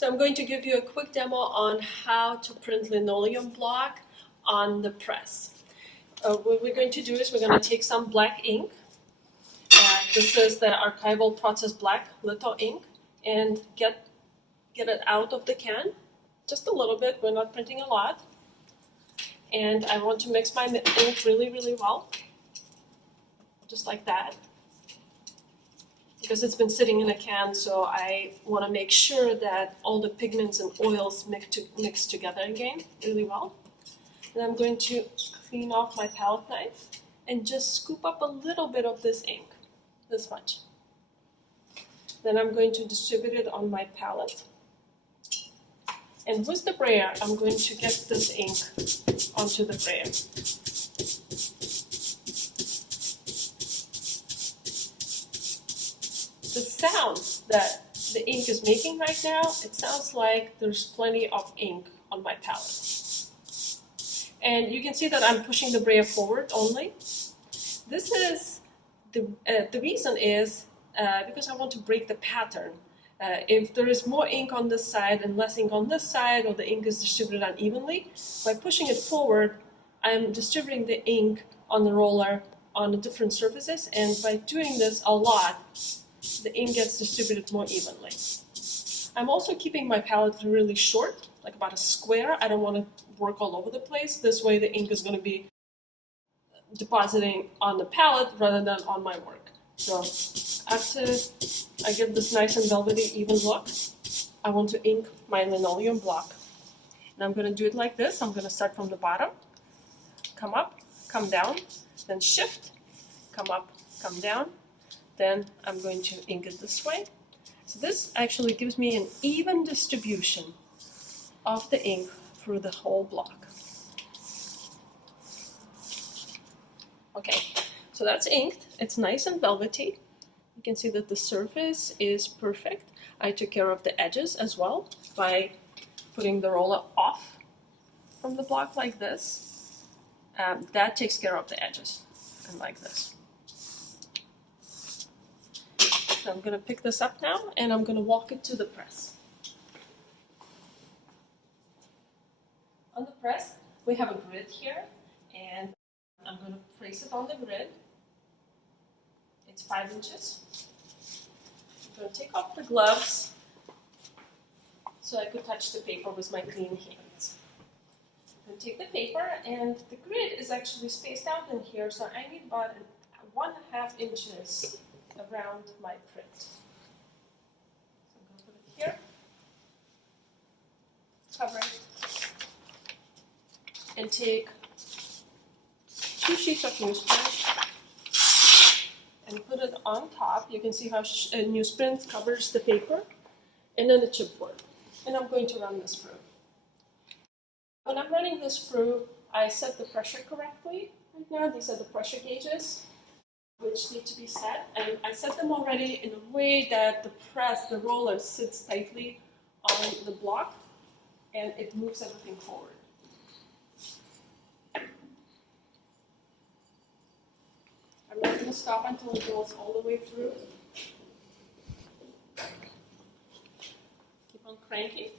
So I'm going to give you a quick demo on how to print linoleum block on the press. What we're going to do is we're going to take some black ink. This is the archival process black litho ink, and get it out of the can, just a little bit. We're not printing a lot. And I want to mix my ink really, really well, just like that. Because it's been sitting in a can, so I want to make sure that all the pigments and oils mix together again really well. And I'm going to clean off my palette knife and just scoop up a little bit of this ink, this much. Then I'm going to distribute it on my palette. And with the brayer, I'm going to get this ink onto the brayer. The sound that the ink is making right now, it sounds like there's plenty of ink on my palette. And you can see that I'm pushing the brayer forward only. This is, the reason is because I want to break the pattern. If there is more ink on this side and less ink on this side, or the ink is distributed unevenly, by pushing it forward, I'm distributing the ink on the roller on the different surfaces, and by doing this a lot, the ink gets distributed more evenly. I'm also keeping my palette really short, like about a square. I don't want to work all over the place. This way the ink is going to be depositing on the palette rather than on my work. So after I get this nice and velvety even look, I want to ink my linoleum block. And I'm going to do it like this. I'm going to start from the bottom, come up, come down, then shift, come up, come down. Then I'm going to ink it this way. So this actually gives me an even distribution of the ink through the whole block. Okay, so that's inked. It's nice and velvety. You can see that the surface is perfect. I took care of the edges as well by putting the roller off from the block like this. That takes care of the edges, and like this. So I'm going to pick this up now, and I'm going to walk it to the press. On the press, we have a grid here, and I'm going to place it on the grid. It's 5 inches. I'm going to take off the gloves so I could touch the paper with my clean hands. I'm going to take the paper, and the grid is actually spaced out in here, so I need about 1.5 inches around my print. So I'm going to put it here, cover it, and take 2 sheets of newsprint and put it on top. You can see how newsprint covers the paper, and then the chipboard. And I'm going to run this through. When I'm running this through, I set the pressure correctly. Right now, these are the pressure gauges which need to be set, and I set them already in a way that the roller sits tightly on the block and it moves everything forward. I'm not going to stop until it goes all the way through. Keep on cranking.